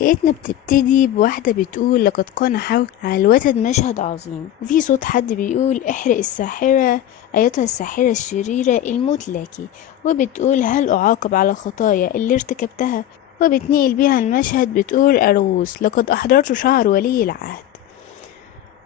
حكايتنا بتبتدي بواحدة بتقول لقد كان حول على الوتد مشهد عظيم، وفي صوت حد بيقول احرق الساحرة أيتها الساحرة الشريرة الموت لك. وبتقول هل أعاقب على خطايا اللي ارتكبتها؟ وبتنقل بيها المشهد بتقول أرغوث لقد أحضرت شعر ولي العهد.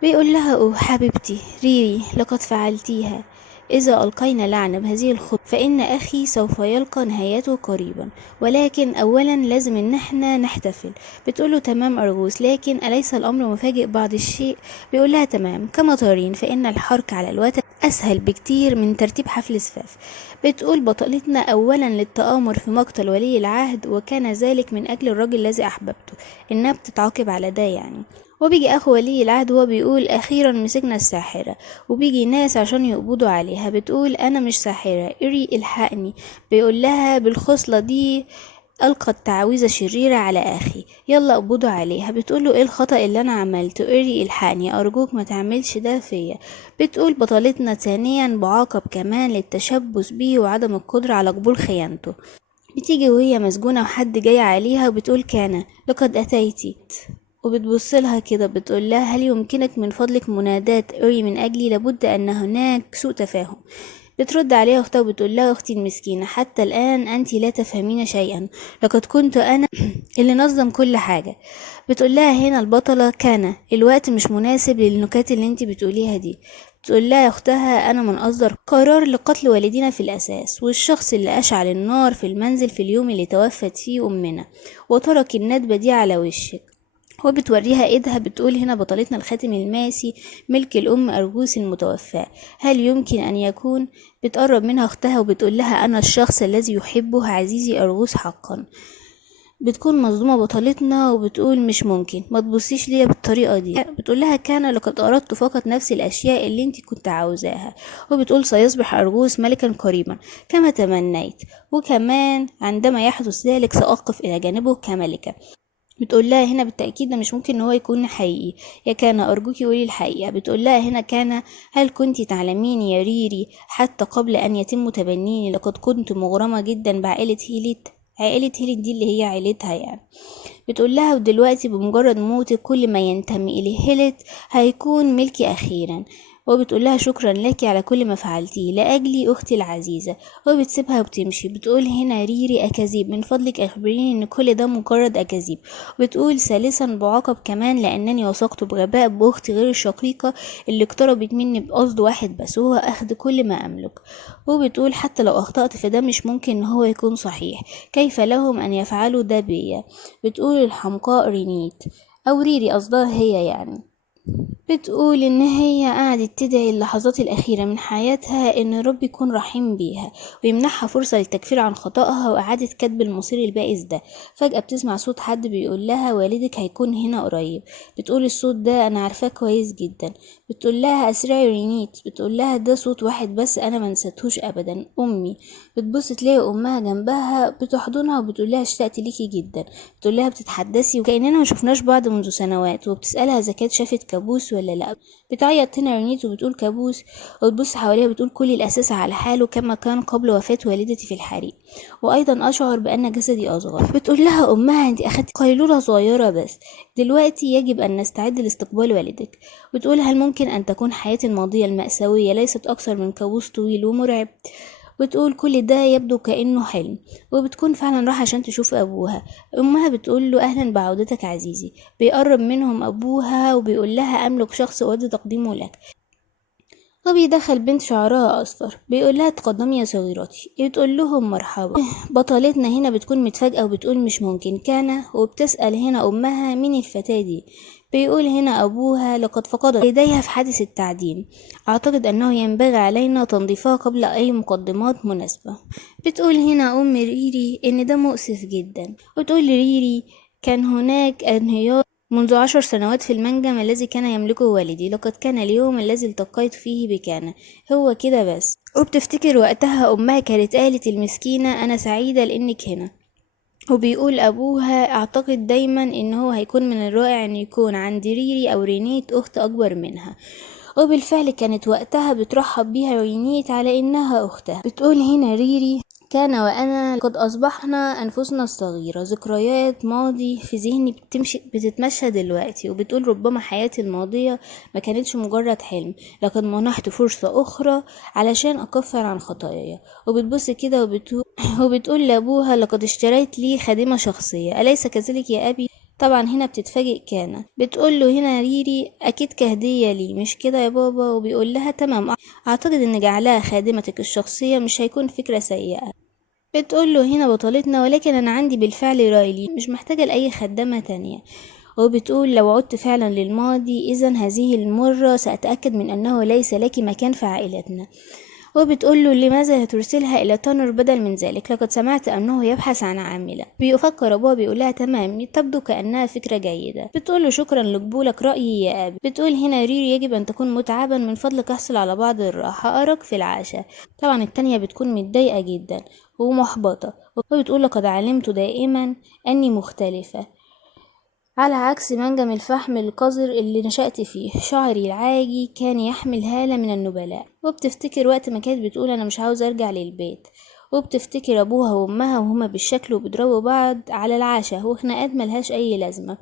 بيقول لها أوه حبيبتي ريري لقد فعلتيها، إذا ألقينا لعنة بهذه الخطوة فإن أخي سوف يلقى نهايته قريبا، ولكن أولا لازم إن احنا نحتفل. بتقوله تمام أرغوث، لكن أليس الأمر مفاجئ بعض الشيء؟ بيقولها تمام، كما ترين فإن الحرق على الوتد أسهل بكتير من ترتيب حفل زفاف. بتقول بطلتنا أولا للتآمر في مقتل ولي العهد، وكان ذلك من أجل الرجل الذي أحببته، إنها بتتعاقب على ده يعني. وبيجي اخو ولي العهد وهو بيقول اخيرا مسكنا الساحرة، وبيجي ناس عشان يقبضوا عليها. بتقول انا مش ساحرة اري الحقني. بيقول لها بالخصلة دي ألقت تعويذة شريرة على أخي، يلا اقبضوا عليها. بتقوله ايه الخطأ اللي أنا عملته؟ اري الحقني أرجوك ما تعملش ده فيا. بتقول بطلتنا ثانيا بعاقب كمان للتشبث بيه وعدم القدرة على قبول خيانته. بتيجي وهي مسجونة وحد جاي عليها وبتقول كان لقد أتيتي، وبتبصلها كده بتقول لها هل يمكنك من فضلك مناداة اري من أجلي؟ لابد أن هناك سوء تفاهم. بترد عليها أختها وبتقول لها أختي المسكينة حتى الآن أنت لا تفهمين شيئا، لقد كنت أنا اللي نظم كل حاجة. بتقول لها هنا البطلة كان الوقت مش مناسب للنكات اللي انت بتقوليها دي. بتقول لها أختها أنا من أصدر قرار لقتل والدينا في الأساس، والشخص اللي أشعل النار في المنزل في اليوم اللي توفت فيه أمنا وترك الندبة دي على وشك. وبتوريها ايدها. بتقول هنا بطلتنا الخاتم الماسي ملك الام أرغوث المتوفاة، هل يمكن ان يكون؟ بتقرب منها اختها وبتقول لها انا الشخص الذي يحبه عزيزي أرغوث حقا. بتكون مصدومة بطلتنا وبتقول مش ممكن، ما تبصيش ليا بالطريقة دي. بتقول لها كان لقد أردت فقط نفس الأشياء اللي انت كنت عاوزاها. وبتقول سيصبح أرغوث ملكا قريبا كما تمنيت، وكمان عندما يحدث ذلك سأقف إلى جانبه كملكة. بتقول لها هنا بالتأكيد ده مش ممكن ان هو يكون حقيقي، يا كان أرجوكي قولي الحقيقة. بتقول لها هنا كان هل كنت تعلمين يا ريري حتى قبل أن يتم تبنيني لقد كنت مغرمة جدا بعائلة هيليت؟ عائلة هيليت دي اللي هي عائلتها يعني. بتقول لها ودلوقتي بمجرد موتك كل ما ينتمي إلى هيليت هيكون ملكي أخيرا. وبتقول لها شكرا لك على كل ما فعلتيه لأجلي أختي العزيزة. وبتسيبها وبتمشي. بتقول هنا ريري أكاذيب، من فضلك أخبريني إن كل ده مجرد أكاذيب. وبتقول ثالثا بعاقب كمان لأنني وثقت بغباء بأختي غير الشقيقة اللي اقتربت مني بقصد واحد بس، وهو أخذ كل ما أملك. وبتقول حتى لو أخطأت فده مش ممكن إن هو يكون صحيح، كيف لهم أن يفعلوا ده بيا؟ بتقول الحمقاء رينيت أو ريري قصدها هي يعني. بتقول ان هي قعدت تدعي اللحظات الاخيرة من حياتها ان رب يكون رحيم بيها ويمنحها فرصة للتكفير عن خطأها واعادة كتب المصير البائس ده. فجأة بتسمع صوت حد بيقول لها والدك هيكون هنا قريب. بتقول الصوت ده انا عارفاه كويس جدا. بتقول لها اسرعي رينيت. بتقول لها ده صوت واحد بس انا ما نسيتهوش ابدا، امي. بتبص تلاقي امها جنبها بتحضنها وبتقول لها اشتقت ليكي جدا. بتقول لها بتتحدثي وكأننا ما شفناش بعض منذ سنوات، وبتسألها اذا كانت شافت كابوس ولا لا. بتعيط هنا رنيت وبتقول كابوس، وتبص حواليها بتقول كل الأساس على حاله كما كان قبل وفاة والدتي في الحريق، وأيضا أشعر بأن جسدي أصغر. بتقول لها أمها أنت أخدت قيلولة صغيرة بس، دلوقتي يجب أن نستعد لاستقبال والدك. بتقول هل ممكن أن تكون حياتي الماضية المأساوية ليست أكثر من كابوس طويل ومرعب؟ بتقول كل ده يبدو كأنه حلم. وبتكون فعلا راح عشان تشوف أبوها. أمها بتقول له أهلا بعودتك عزيزي. بيقرب منهم أبوها وبيقول لها أملك شخص أود تقديمه لك. وبيدخل بنت شعرها أصفر بيقول لها تقدمي يا صغيرتي. بتقول لهم مرحبا. بطلتنا هنا بتكون متفاجئة وبتقول مش ممكن كان، وبتسأل هنا أمها مين الفتاة دي. بيقول هنا أبوها لقد فقد والديها في حادث التعديم، أعتقد أنه ينبغي علينا تنظيفها قبل أي مقدمات مناسبة. بتقول هنا أم ريري إن ده مؤسف جدا. وتقول ريري كان هناك انهيار منذ 10 سنوات في المنجم الذي كان يملكه والدي، لقد كان اليوم الذي التقيت فيه بكان هو كده بس. وبتفتكر وقتها أمها كانت قالت المسكينة أنا سعيدة لأنك هنا. وبيقول أبوها أعتقد دايما إن هو هيكون من الرائع إن يكون عند ريري أو رينيت أخت أكبر منها. وبالفعل كانت وقتها بترحب بيها رينيت على إنها أختها. بتقول هنا ريري كان وأنا قد أصبحنا أنفسنا الصغيرة، ذكريات ماضي في ذهني بتتمشى دلوقتي، وبتقول ربما حياتي الماضية ما كانتش مجرد حلم، لقد منحت فرصة أخرى علشان أكفر عن خطاياي. وبتبص كده وبتقول لأبوها لقد اشتريت لي خادمة شخصية، أليس كذلك يا أبي؟ طبعا هنا بتتفاجئ كان، بتقول له هنا ريري أكيد كهدية لي مش كده يا بابا؟ وبيقول لها تمام، أعتقد إن جعلها خادمتك الشخصية مش هيكون فكرة سيئة. بتقول له هنا بطلتنا ولكن أنا عندي بالفعل رايلي، مش محتاجة لأي خدامة تانية. وبتقول لو عدت فعلا للماضي إذن هذه المرة سأتأكد من أنه ليس لك مكان في عائلتنا. وبتقول له لماذا لا ترسلها إلى تانر بدل من ذلك؟ لقد سمعت أنه يبحث عن عاملة. بيفكر أبوها بيقول لها تمام، تبدو كأنها فكرة جيدة. بتقول له شكرا لقبولك رأيي يا أبي. بتقول هنا ريري يجب أن تكون متعبا، من فضلك احصل على بعض الراحة، أراك في العشاء. طبعا التانية بتكون متضايقة جدا ومحبطة، وبتقول لقد علمت دائما أني مختلفة، على عكس منجم الفحم القذر اللي نشأت فيه. شعري العاجي كان يحمل هالة من النبلاء. وبتفتكر وقت ما كانت بتقول أنا مش عاوز أرجع للبيت، وبتفتكر أبوها وأمها وهما بالشكل وبيضربوا بعض على العشاء وخناقات ملهاش أي لازمة.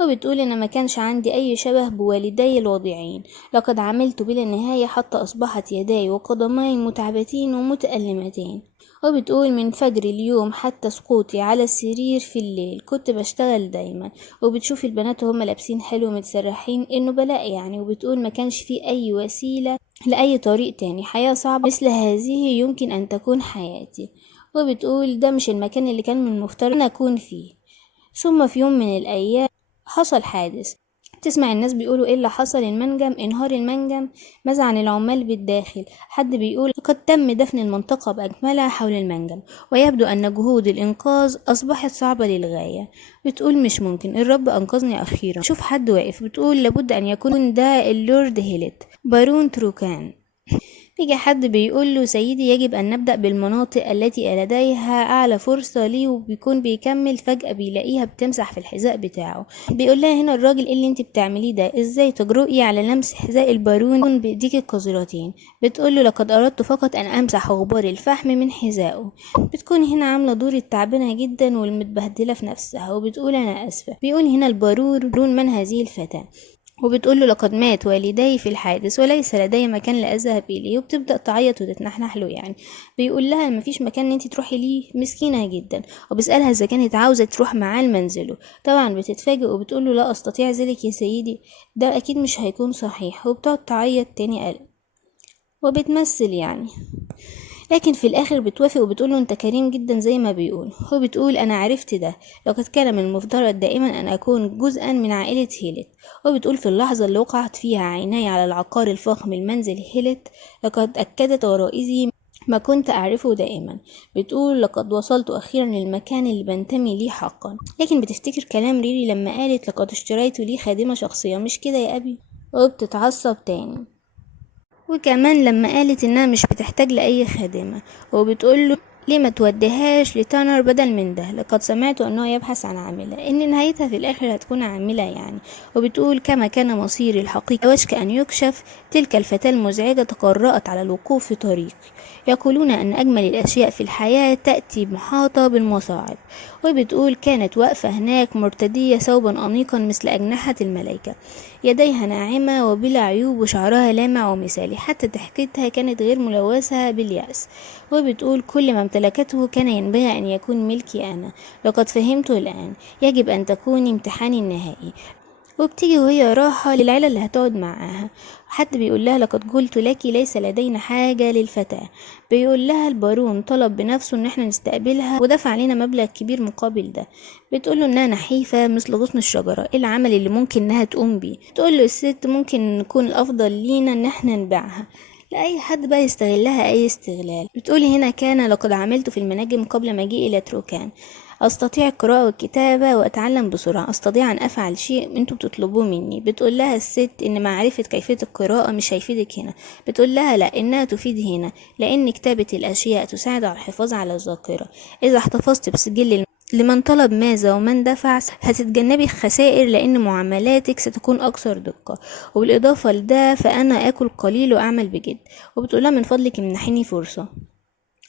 وبتقول أنا ما كانش عندي أي شبه بوالدي الوضيعين، لقد عملت بلا نهاية حتى أصبحت يداي وقدماي متعبتين ومتألمتين. وبتقول من فجر اليوم حتى سقوطي على السرير في الليل كنت بشتغل دايما. وبتشوف البنات وهم لابسين حلو متسرحين النبلاء يعني، وبتقول ما كانش في أي وسيلة لأي طريق تاني، حياة صعبة مثل هذه يمكن أن تكون حياتي. وبتقول ده مش المكان اللي كان من المفترض أن أكون فيه. ثم في يوم من الأيام حصل حادث. تسمع الناس بيقولوا ايه اللي حصل؟ المنجم انهار. المنجم. ماذا عن العمال بالداخل؟ حد بيقول قد تم دفن المنطقة بأكملها حول المنجم، ويبدو أن جهود الإنقاذ أصبحت صعبة للغاية. بتقول مش ممكن، الرب أنقذني أخيرا. شوف حد واقف. بتقول لابد أن يكون ده اللورد هيلت بارون تروكان. يجي حد بيقول له سيدي يجب أن نبدأ بالمناطق التي لديها أعلى فرصة ليه، وبيكون بيكمل فجأة بيلاقيها بتمسح في الحذاء بتاعه. بيقول لها هنا الراجل ايه اللي انت بتعمليه ده؟ ازاي تجرؤي على لمس حذاء البارون بإيديك القذرتين؟ بتقول له لقد أردت فقط أن أمسح غبار الفحم من حذائه. بتكون هنا عاملة دور التعبانة جدا والمتبهدلة في نفسها، وبتقول أنا أسفة. بيقول هنا البارون من هذه الفتاة؟ وبتقول له لقد مات والدي في الحادث وليس لدي مكان لأذهب إليه. وبتبدأ تعيط وتتنحنح له يعني. بيقول لها مفيش مكان انتي تروحي ليه؟ مسكينة جدا. وبسألها إذا كانت عاوزة تروح معاه لمنزله. طبعا بتتفاجئ وبتقول له لا أستطيع ذلك يا سيدي، ده أكيد مش هيكون صحيح. وبتقعد تعيط تاني قلب وبتمثل يعني، لكن في الآخر بتوافق وبتقوله انت كريم جدا زي ما بيقول. هو بتقول انا عرفت ده، لقد كان من المفترض دائما ان اكون جزءا من عائلة هيلت. وبتقول في اللحظة اللي وقعت فيها عيناي على العقار الفخم المنزل هيلت لقد أكدت غرائزي ما كنت أعرفه دائما. بتقول لقد وصلت أخيرا للمكان اللي بنتمي ليه حقا. لكن بتفتكر كلام ريري لما قالت لقد اشتريت لي خادمة شخصية مش كده يا أبي؟ وبتتعصب تاني. وكمان لما قالت انها مش بتحتاج لأي خادمة، وبتقوله ليه ما توديهاش لتانر بدل من ده؟ لقد سمعت انه يبحث عن عاملة، ان نهايتها في الاخر هتكون عاملة يعني. وبتقول كما كان مصيري الحقيقي وشك ان يكشف، تلك الفتاة المزعجة تقرأت على الوقوف في طريقي. يقولون ان اجمل الاشياء في الحياة تأتي محاطة بالمصاعب. وبتقول كانت واقفة هناك مرتدية ثوبا أنيقا مثل أجنحة الملائكة، يديها ناعمة وبلا عيوب وشعرها لامع ومثالي، حتى ضحكتها كانت غير ملوثة باليأس. وبتقول كل ما امتلكته كان ينبغي أن يكون ملكي أنا، لقد فهمته الآن، يجب أن تكوني امتحاني النهائي. وبتيجي وهي راحة للعيلة اللي هتقعد معاها. حد بيقول لها لقد قلت لك ليس لدينا حاجة للفتاة. بيقول لها البارون طلب بنفسه ان احنا نستقبلها ودفع علينا مبلغ كبير مقابل ده. بتقول له انها نحيفة مثل غصن الشجرة، ايه العمل اللي ممكن انها تقوم بيه؟ تقول له الست ممكن نكون الافضل لينا ان احنا نبيعها لأي حد بقى يستغلها أي استغلال. بتقولي هنا كان لقد عملت في المناجم قبل مجيئي إلى تروكان، أستطيع القراءة والكتابة وأتعلم بسرعة، أستطيع أن أفعل شيء أنتوا بتطلبوه مني. بتقول لها الست إن معرفة كيفية القراءة مش هيفيدك هنا. بتقول لها لا، إنها تفيد هنا، لأن كتابة الأشياء تساعد على الحفاظ على الذاكرة. إذا احتفظت بسجل لمن طلب ماذا ومن دفع هتتجنبي الخسائر، لأن معاملاتك ستكون أكثر دقة. وبالإضافة لده فأنا آكل قليل وأعمل بجد. وبتقولها من فضلك امنحيني فرصة.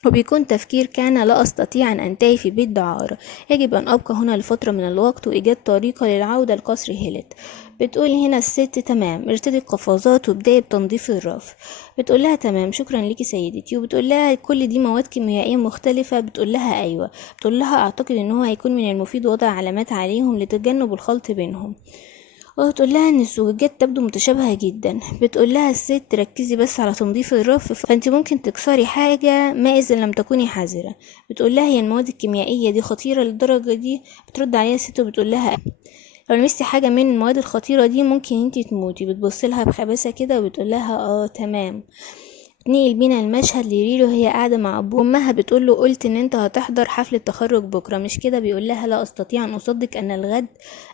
وبيكون تفكير كان لا أستطيع أن أنتهي في بيت دعارة، يجب أن أبقى هنا لفترة من الوقت وإيجاد طريقة للعودة لقصر هيلت. بتقول هنا الست تمام، ارتدي القفازات وابدأي بتنظيف الرف. بتقول لها تمام شكرا ليكي سيدتي. وبتقول لها كل دي مواد كيميائية مختلفة. بتقول لها أيوة. بتقول لها أعتقد إن هو هيكون من المفيد وضع علامات عليهم لتجنب الخلط بينهم. وبتقول لها ان الزجاجات تبدو متشابهة جدا. بتقول لها الست ركزي بس على تنظيف الرف، فانت ممكن تكسري حاجة ما اذا لم تكوني حذرة. بتقول لها هي المواد الكيميائية دي خطيرة للدرجة دي؟ بترد عليها الست وبتقول لها لو لمستي حاجة من المواد الخطيرة دي ممكن انتي تموتي. بتبص لها بخباثة كده وبتقول لها تمام. نقل بينا المشهد لريرو، هي قاعدة مع أبوه. أمها بتقول له قلت إن أنت هتحضر حفلة تخرج بكرة مش كده؟ بيقول لها لا أستطيع أن أصدق أن الغد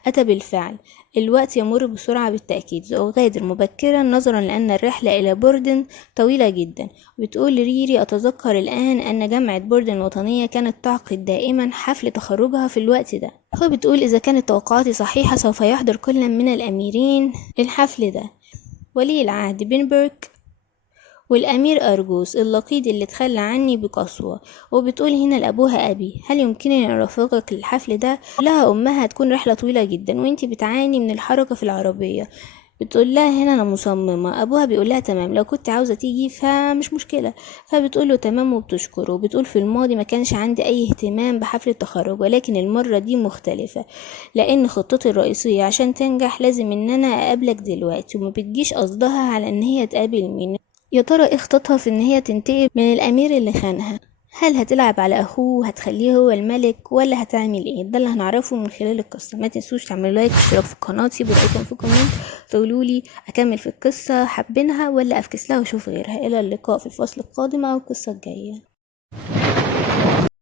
أتى بالفعل. الوقت يمر بسرعة بالتأكيد. سأغادر مبكرا نظرا لأن الرحلة إلى بوردن طويلة جدا. بتقول ريري أتذكر الآن أن جامعة بوردن الوطنية كانت تعقد دائما حفل تخرجها في الوقت ده. هو بتقول إذا كانت توقعاتي صحيحة سوف يحضر كل من الأميرين الحفل ده، ولي العهد بنبرك والأمير أرجوس اللقيط اللي تخلى عني بقسوة. وبتقول هنا لأبوها أبي هل يمكنني أن أرافقك للحفل ده؟ لها أمها هتكون رحلة طويلة جدا وانتي بتعاني من الحركة في العربية. بتقول لها هنا أنا مصممة. أبوها بيقول لها تمام لو كنت عاوزة تيجي فمش مشكلة. فبتقول له تمام وبتشكره. وبتقول في الماضي ما كانش عندي أي اهتمام بحفل التخرج، ولكن المرة دي مختلفة لأن خطتي الرئيسية عشان تنجح لازم إن أنا أقابلك دلوقتي. وما بتجيش قصدها على إن هي تقابل مين. يا ترى ايه خطتها في ان هي تنتقم من الامير اللي خانها؟ هل هتلعب على اخوه هتخليه هو الملك ولا هتعمل ايه؟ ده اللي هنعرفه من خلال القصه. ما تنسوش تعملوا لايك واشتراك في القناه، سيبوا رايكم في كومنت، تقولوا لي اكمل في القصه حابينها ولا افكس لها واشوف غيرها. الى اللقاء في الفصل القادم او القصه الجايه.